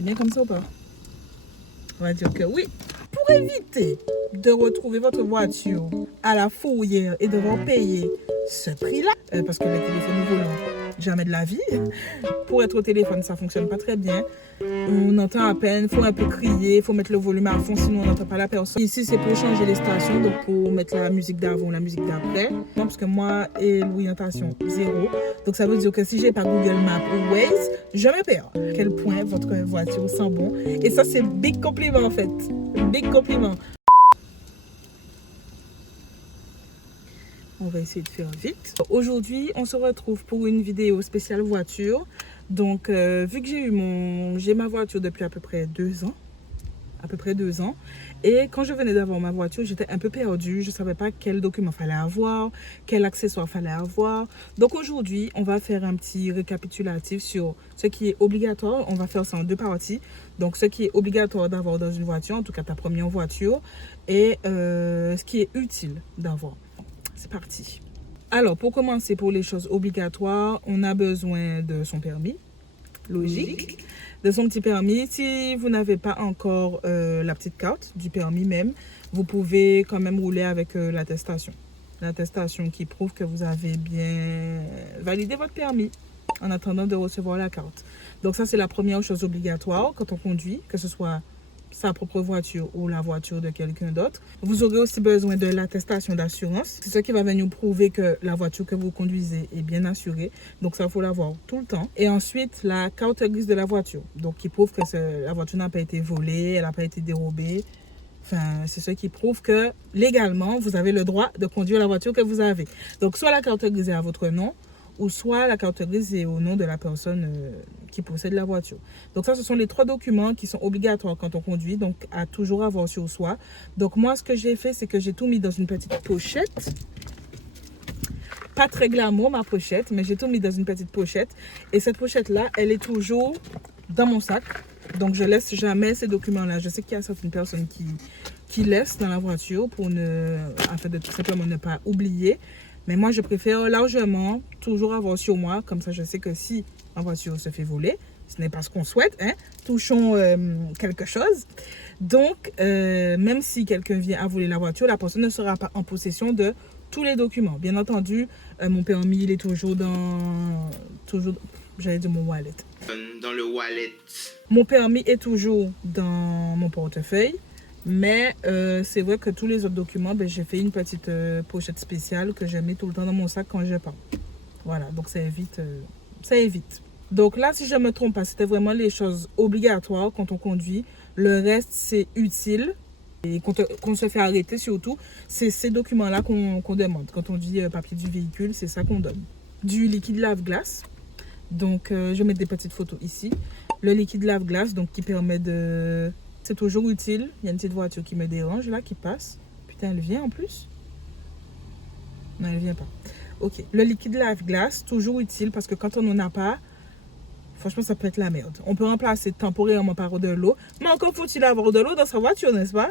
C'est bien comme ça ou pas? On va dire que oui. Pour éviter de retrouver votre voiture à la fourrière et devoir payer ce prix-là, parce que les téléphones volants, jamais de la vie. Pour être au téléphone, ça fonctionne pas très bien. On entend à peine, il faut un peu crier, il faut mettre le volume à fond, sinon on n'entend pas la personne. Ici, c'est pour changer les stations, donc pour mettre la musique d'avant, la musique d'après. Parce que moi, et l'orientation 0. Donc ça veut dire que si j'ai pas Google Maps ou Waze, je me perds. À quel point votre voiture sent bon. Et ça, c'est big compliment en fait. Big compliment. On va essayer de faire vite. Aujourd'hui, on se retrouve pour une vidéo spéciale voiture. Donc, vu que j'ai ma voiture depuis à peu près 2 ans. Et quand je venais d'avoir ma voiture, j'étais un peu perdue. Je ne savais pas quel document fallait avoir, quel accessoire fallait avoir. Donc aujourd'hui, on va faire un petit récapitulatif sur ce qui est obligatoire. On va faire ça en 2 parties. Donc ce qui est obligatoire d'avoir dans une voiture, en tout cas ta première voiture, et ce qui est utile d'avoir. C'est parti. Alors, pour commencer, pour les choses obligatoires, on a besoin de son permis. Logique. De son petit permis. Si vous n'avez pas encore la petite carte du permis même, vous pouvez quand même rouler avec l'attestation. L'attestation qui prouve que vous avez bien validé votre permis en attendant de recevoir la carte. Donc ça, c'est la première chose obligatoire quand on conduit, que ce soit sa propre voiture ou la voiture de quelqu'un d'autre. Vous aurez aussi besoin de l'attestation d'assurance. C'est ce qui va venir prouver que la voiture que vous conduisez est bien assurée. Donc ça, il faut l'avoir tout le temps. Et ensuite, la carte grise de la voiture. Donc qui prouve que la voiture n'a pas été volée, elle n'a pas été dérobée. Enfin, c'est ce qui prouve que légalement, vous avez le droit de conduire la voiture que vous avez. Donc soit la carte grise est à votre nom, ou soit la carte grise est au nom de la personne qui possède la voiture. Donc ça, ce sont les 3 documents qui sont obligatoires quand on conduit, donc à toujours avoir sur soi. Donc moi, ce que j'ai fait, c'est que j'ai tout mis dans une petite pochette. Pas très glamour ma pochette, mais j'ai tout mis dans une petite pochette. Et cette pochette-là, elle est toujours dans mon sac. Donc je laisse jamais ces documents-là. Je sais qu'il y a certaines personnes qui laissent dans la voiture afin de tout simplement ne pas oublier. Mais moi, je préfère largement toujours avoir sur moi. Comme ça, je sais que si ma voiture se fait voler, ce n'est pas ce qu'on souhaite. Hein, touchons quelque chose. Donc, même si quelqu'un vient à voler la voiture, la personne ne sera pas en possession de tous les documents. Bien entendu, mon permis, il est toujours j'allais dire mon wallet. Dans le wallet. Mon permis est toujours dans mon portefeuille. Mais c'est vrai que tous les autres documents, j'ai fait une petite pochette spéciale que je mets tout le temps dans mon sac quand je pars. Voilà, donc ça évite. Donc là, si je ne me trompe pas, c'était vraiment les choses obligatoires quand on conduit. Le reste, c'est utile. Et quand on se fait arrêter surtout, c'est ces documents-là qu'on demande. Quand on dit papier du véhicule, c'est ça qu'on donne. Du liquide lave-glace. Donc, je mets des petites photos ici. Le liquide lave-glace, donc qui permet de... C'est toujours utile. Il y a une petite voiture qui me dérange là, qui passe. Putain, elle vient en plus. Non, elle vient pas. Ok. Le liquide lave-glace, toujours utile parce que quand on n'en a pas, franchement, ça peut être la merde. On peut remplacer temporairement par de l'eau. Mais encore faut-il avoir de l'eau dans sa voiture, n'est-ce pas?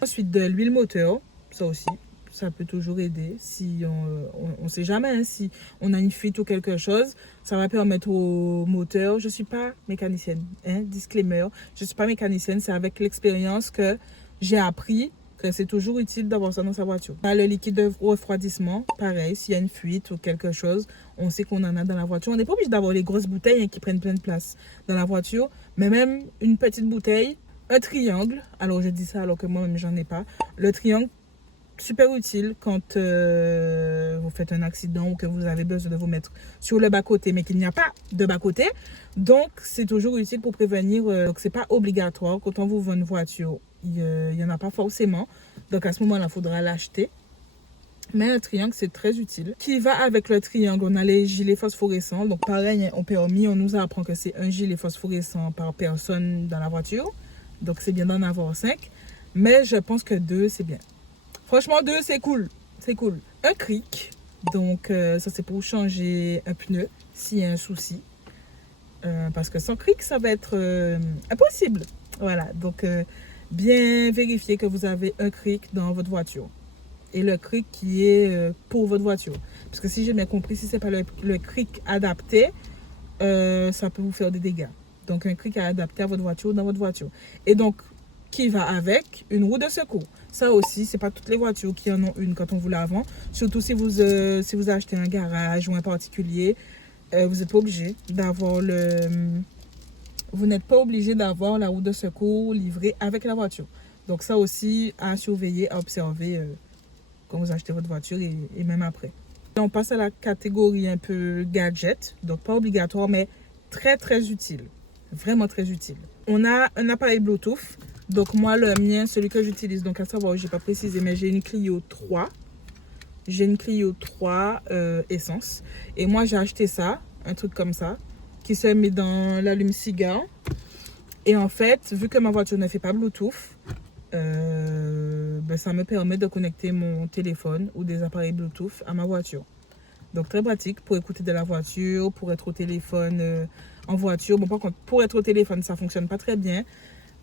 Ensuite, de l'huile moteur. Ça aussi, ça peut toujours aider. Si on ne sait jamais, hein, si on a une fuite ou quelque chose, ça va permettre au moteur. Je ne suis pas mécanicienne, hein, disclaimer. Je ne suis pas mécanicienne, c'est avec l'expérience que j'ai appris que c'est toujours utile d'avoir ça dans sa voiture. Le liquide de refroidissement, pareil, s'il y a une fuite ou quelque chose, on sait qu'on en a dans la voiture. On n'est pas obligé d'avoir les grosses bouteilles, hein, qui prennent plein de place dans la voiture, mais même une petite bouteille, un triangle. Alors je dis ça alors que moi-même j'en ai pas. Le triangle, super utile quand vous faites un accident ou que vous avez besoin de vous mettre sur le bas-côté mais qu'il n'y a pas de bas-côté. Donc, c'est toujours utile pour prévenir. Donc, c'est pas obligatoire. Quand on vous vend une voiture, il n'y en a pas forcément. Donc, à ce moment-là, il faudra l'acheter. Mais un triangle, c'est très utile. Qui va avec le triangle, on a les gilets phosphorescents. Donc, pareil, au permis, on nous apprend que c'est un gilet phosphorescent par personne dans la voiture. Donc, c'est bien d'en avoir 5. Mais je pense que 2, c'est bien. Franchement, 2, c'est cool. C'est cool. Un cric. Donc, ça, c'est pour changer un pneu s'il y a un souci. Parce que sans cric, ça va être impossible. Voilà. Donc, bien vérifier que vous avez un cric dans votre voiture. Et le cric qui est pour votre voiture. Parce que si j'ai bien compris, si ce n'est pas le cric adapté, ça peut vous faire des dégâts. Donc, un cric à adapter à votre voiture, dans votre voiture. Et donc, qui va avec une roue de secours. Ça aussi, c'est pas toutes les voitures qui en ont une quand on vous la vend. Surtout si vous achetez un garage ou un particulier, vous n'êtes pas obligé d'avoir vous n'êtes pas obligé d'avoir la roue de secours livrée avec la voiture. Donc ça aussi à surveiller, à observer quand vous achetez votre voiture et même après. On passe à la catégorie un peu gadget, donc pas obligatoire, mais très très utile. Vraiment très utile. On a un appareil Bluetooth. Donc moi, le mien, celui que j'utilise, donc à savoir, je n'ai pas précisé, mais j'ai une Clio 3. J'ai une Clio 3 essence. Et moi, j'ai acheté ça, un truc comme ça, qui se met dans l'allume-cigare. Et en fait, vu que ma voiture ne fait pas Bluetooth, ça me permet de connecter mon téléphone ou des appareils Bluetooth à ma voiture. Donc très pratique pour écouter de la voiture, pour être au téléphone en voiture. Bon, par contre, pour être au téléphone, ça ne fonctionne pas très bien.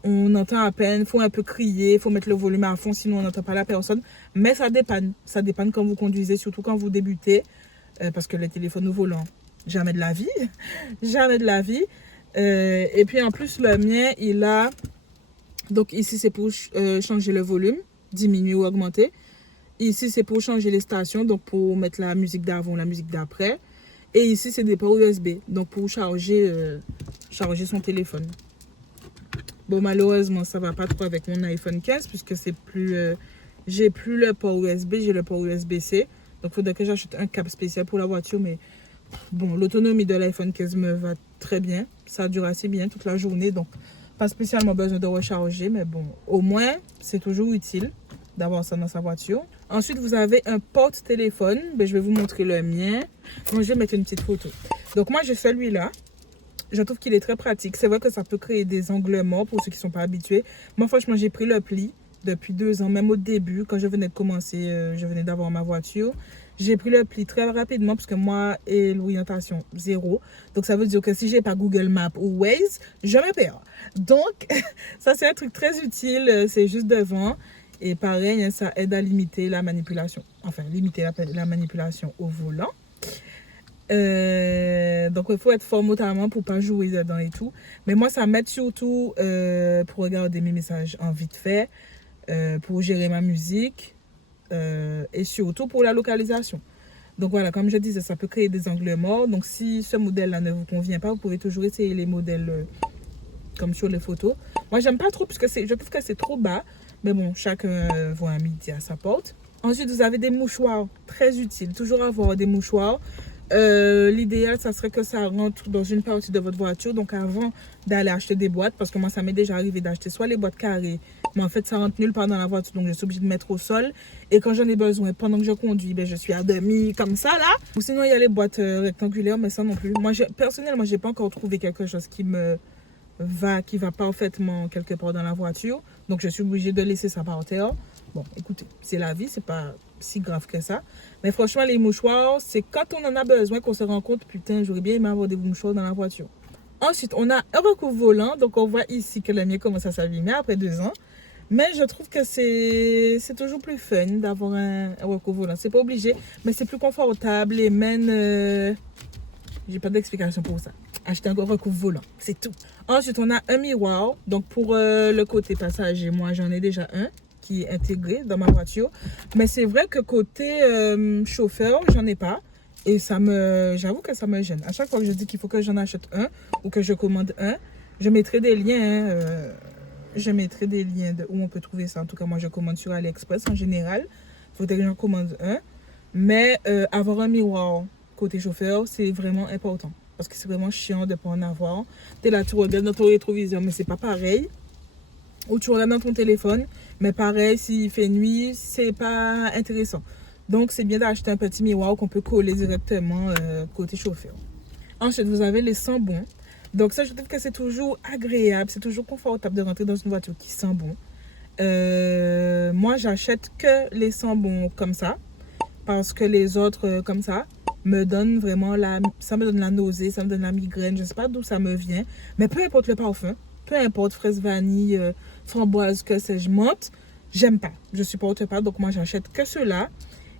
On entend à peine, il faut un peu crier, il faut mettre le volume à fond, sinon on n'entend pas la personne. Mais ça dépanne. Ça dépanne quand vous conduisez, surtout quand vous débutez. Parce que les téléphones au volant, jamais de la vie. Jamais de la vie. Et puis en plus, le mien, il a... Donc ici, c'est pour changer le volume, diminuer ou augmenter. Ici, c'est pour changer les stations, donc pour mettre la musique d'avant, la musique d'après. Et ici, c'est des ports USB, donc pour charger son téléphone. Bon, malheureusement, ça va pas trop avec mon iPhone 15 puisque c'est plus, j'ai plus le port USB, j'ai le port USB-C. Donc, il faudrait que j'achète un câble spécial pour la voiture. Mais bon, l'autonomie de l'iPhone 15 me va très bien. Ça dure assez bien toute la journée. Donc, pas spécialement besoin de recharger. Mais bon, au moins, c'est toujours utile d'avoir ça dans sa voiture. Ensuite, vous avez un porte-téléphone. Ben, je vais vous montrer le mien. Bon, je vais mettre une petite photo. Donc, moi, j'ai celui-là. Je trouve qu'il est très pratique. C'est vrai que ça peut créer des angles morts pour ceux qui ne sont pas habitués. Moi, franchement, j'ai pris le pli depuis 2 ans. Même au début, quand je venais de commencer, je venais d'avoir ma voiture. J'ai pris le pli très rapidement parce que moi, et l'orientation, 0. Donc, ça veut dire que si je n'ai pas Google Maps ou Waze, je me perds. Donc, ça, c'est un truc très utile. C'est juste devant. Et pareil, ça aide à limiter la manipulation. Enfin, limiter la manipulation au volant. Donc il faut être fort notamment pour pas jouer dedans et tout. Mais moi ça m'aide surtout pour regarder mes messages en vite fait, pour gérer ma musique et surtout pour la localisation. Donc voilà, comme je disais, ça peut créer des angles morts. Donc si ce modèle là ne vous convient pas, vous pouvez toujours essayer les modèles comme sur les photos. Moi j'aime pas trop puisque je trouve que c'est trop bas. Mais bon, chacun voit un midi à sa porte. Ensuite vous avez des mouchoirs, très utiles. Toujours avoir des mouchoirs. L'idéal, ça serait que ça rentre dans une partie de votre voiture. Donc avant d'aller acheter des boîtes, parce que moi ça m'est déjà arrivé d'acheter soit les boîtes carrées, mais en fait ça rentre nulle part dans la voiture, donc je suis obligée de mettre au sol. Et quand j'en ai besoin pendant que je conduis, je suis à demi comme ça là. Ou sinon il y a les boîtes rectangulaires, mais ça non plus. Moi personnellement j'ai pas encore trouvé quelque chose qui va parfaitement quelque part dans la voiture. Donc je suis obligée de laisser ça par terre. Bon, écoutez, c'est la vie, c'est pas si grave que ça. Mais franchement, les mouchoirs, c'est quand on en a besoin qu'on se rend compte, putain, j'aurais bien aimé avoir des mouchoirs dans la voiture. Ensuite, on a un recouvre-volant. Donc, on voit ici que le mien commence à s'abîmer après 2 ans. Mais je trouve que c'est toujours plus fun d'avoir un recouvre-volant. C'est pas obligé, mais c'est plus confortable. Les mains, j'ai pas d'explication pour ça. Acheter un recouvre-volant, c'est tout. Ensuite, on a un miroir. Donc, pour le côté passager, moi, j'en ai déjà un qui est intégré dans ma voiture. Mais c'est vrai que côté chauffeur, j'en ai pas. Et j'avoue que ça me gêne. À chaque fois que je dis qu'il faut que j'en achète un ou que je commande un, je mettrai des liens. Je mettrai des liens de où on peut trouver ça. En tout cas, moi, je commande sur AliExpress en général. Il faudrait que j'en commande un. Mais avoir un miroir côté chauffeur, c'est vraiment important. Parce que c'est vraiment chiant de ne pas en avoir. T'es là, tu regardes dans ton rétroviseur, mais c'est pas pareil. Ou tu regardes dans ton téléphone, mais pareil, s'il fait nuit, c'est pas intéressant. Donc, c'est bien d'acheter un petit miroir qu'on peut coller directement côté chauffeur. Ensuite, vous avez les sambons. Donc, ça, je trouve que c'est toujours agréable, c'est toujours confortable de rentrer dans une voiture qui sent bon. Moi, j'achète que les sambons comme ça, parce que les autres comme ça me donnent vraiment ça me donne la nausée, ça me donne la migraine, je sais pas d'où ça me vient. Mais peu importe le parfum, peu importe fraise, vanille, framboise, que sais-je, menthe, j'aime pas, je supporte pas. Donc moi j'achète que ceux-là.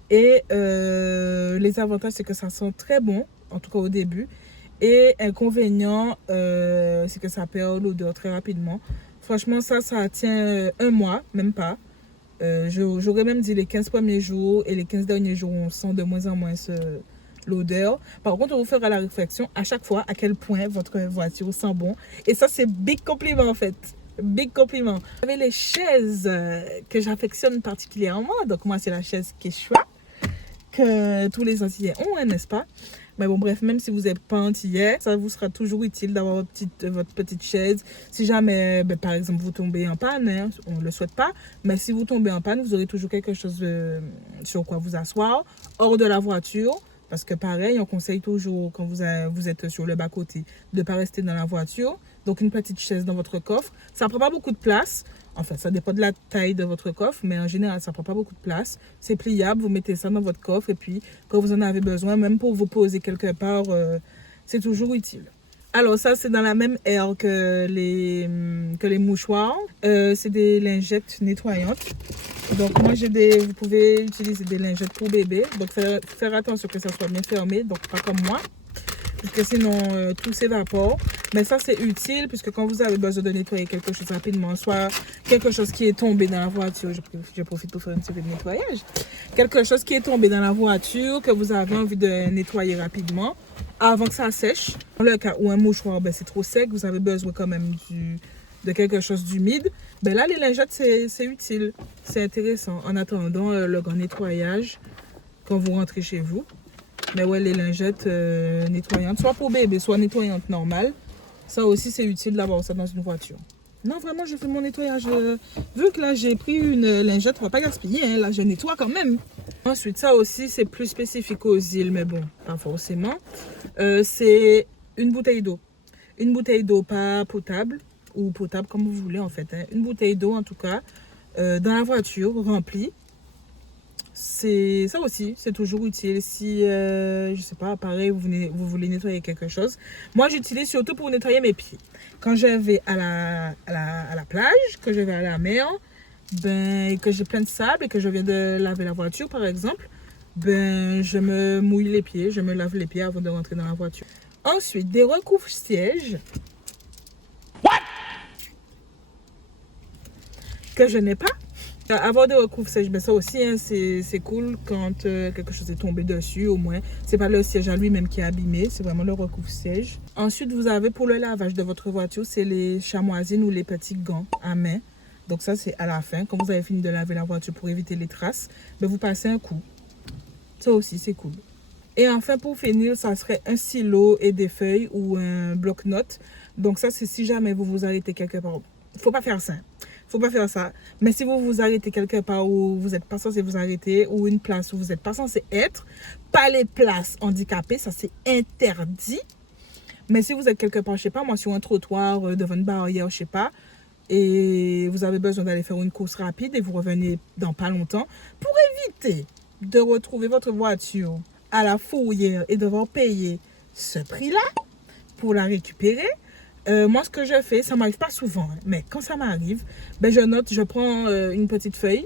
Et les avantages c'est que ça sent très bon, en tout cas au début. Et inconvénient, c'est que ça perd l'odeur très rapidement. Franchement, ça tient un mois, même pas. J'aurais même dit les 15 premiers jours et les 15 derniers jours, on sent de moins en moins l'odeur. Par contre, on vous fera la réflexion à chaque fois à quel point votre voiture sent bon. Et ça, c'est big compliment en fait. Big compliment. Vous avez les chaises que j'affectionne particulièrement. Donc moi, c'est la chaise Quechua que tous les Antillais ont, n'est-ce pas? Mais bon, bref, même si vous n'êtes pas antillais, ça vous sera toujours utile d'avoir votre petite chaise. Si jamais, par exemple, vous tombez en panne, hein, on ne le souhaite pas, mais si vous tombez en panne, vous aurez toujours quelque chose sur quoi vous asseoir, hors de la voiture. Parce que pareil, on conseille toujours, quand vous êtes sur le bas-côté, de ne pas rester dans la voiture. Donc, une petite chaise dans votre coffre. Ça ne prend pas beaucoup de place. Enfin, ça dépend de la taille de votre coffre, mais en général, ça ne prend pas beaucoup de place. C'est pliable, vous mettez ça dans votre coffre et puis quand vous en avez besoin, même pour vous poser quelque part, c'est toujours utile. Alors ça, c'est dans la même ère que les mouchoirs. C'est des lingettes nettoyantes. Donc moi, vous pouvez utiliser des lingettes pour bébé. Donc faire attention que ça soit bien fermé, donc pas comme moi. Parce que sinon tout s'évapore. Mais ça c'est utile puisque quand vous avez besoin de nettoyer quelque chose rapidement, soit quelque chose qui est tombé dans la voiture, je profite pour faire un petit peu de nettoyage, quelque chose qui est tombé dans la voiture que vous avez envie de nettoyer rapidement avant que ça sèche. Dans le cas où un mouchoir c'est trop sec, vous avez besoin quand même de quelque chose d'humide. Là les lingettes c'est utile, c'est intéressant en attendant le grand nettoyage quand vous rentrez chez vous. Mais ouais, les lingettes nettoyantes, soit pour bébé, soit nettoyantes normales. Ça aussi, c'est utile d'avoir ça dans une voiture. Non, vraiment, je fais mon nettoyage. Vu que là, j'ai pris une lingette, on va pas gaspiller. Hein, là, je nettoie quand même. Ensuite, ça aussi, c'est plus spécifique aux îles, mais bon, pas forcément. C'est une bouteille d'eau. Une bouteille d'eau pas potable, ou potable comme vous voulez en fait. Hein. Une bouteille d'eau, en tout cas, dans la voiture, remplie. Ça aussi, c'est toujours utile si, je sais pas, pareil, vous voulez nettoyer quelque chose. Moi, j'utilise surtout pour nettoyer mes pieds. Quand je vais à la plage, que je vais à la mer, et que j'ai plein de sable et que je viens de laver la voiture, par exemple, je me mouille les pieds, je me lave les pieds avant de rentrer dans la voiture. Ensuite, des recouvre-sièges. Que je n'ai pas. Avoir des recouvre-sièges, ça aussi, hein, c'est cool quand quelque chose est tombé dessus, au moins. C'est pas le siège à lui-même qui est abîmé, c'est vraiment le recouvre-siège. Ensuite, vous avez pour le lavage de votre voiture, c'est les chamoisines ou les petits gants à main. Donc ça, c'est à la fin. Quand vous avez fini de laver la voiture pour éviter les traces, vous passez un coup. Ça aussi, c'est cool. Et enfin, pour finir, ça serait un stylo et des feuilles ou un bloc-notes. Donc ça, c'est si jamais vous vous arrêtez quelque part. Faut pas faire ça. Faut pas faire ça. Mais si vous vous arrêtez quelque part où vous n'êtes pas censé vous arrêter, ou une place où vous n'êtes pas censé être, pas les places handicapées, ça c'est interdit. Mais si vous êtes quelque part, je sais pas, moi sur un trottoir, devant une barrière, je sais pas, et vous avez besoin d'aller faire une course rapide et vous revenez dans pas longtemps, pour éviter de retrouver votre voiture à la fourrière et devoir payer ce prix-là pour la récupérer, moi, ce que je fais, ça m'arrive pas souvent, hein, mais quand ça m'arrive, je note, je prends une petite feuille,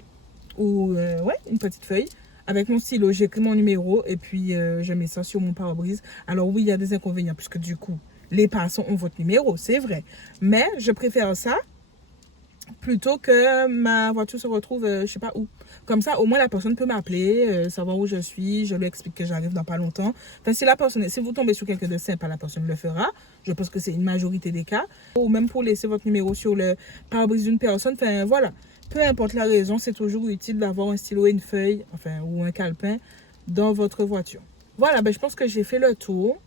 une petite feuille, avec mon stylo, j'écris mon numéro et puis je mets ça sur mon pare-brise. Alors oui, il y a des inconvénients, puisque du coup, les passants ont votre numéro, c'est vrai. Mais je préfère ça plutôt que ma voiture se retrouve, je sais pas où. Comme ça, au moins, la personne peut m'appeler, savoir où je suis. Je lui explique que j'arrive dans pas longtemps. Enfin, si vous tombez sur quelqu'un de sympa, la personne le fera. Je pense que c'est une majorité des cas. Ou même pour laisser votre numéro sur le pare-brise d'une personne. Enfin, voilà. Peu importe la raison, c'est toujours utile d'avoir un stylo et une feuille, ou un calepin dans votre voiture. Voilà, je pense que j'ai fait le tour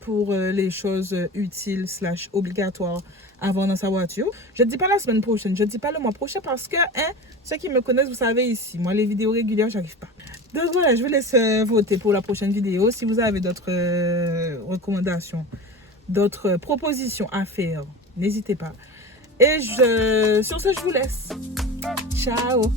pour les choses utiles / obligatoires à avoir dans sa voiture. Je ne dis pas la semaine prochaine, je ne dis pas le mois prochain parce que, ceux qui me connaissent, vous savez ici, moi les vidéos régulières, j'arrive pas. Donc voilà, je vous laisse voter pour la prochaine vidéo. Si vous avez d'autres recommandations, d'autres propositions à faire, n'hésitez pas. Et sur ce, je vous laisse. Ciao!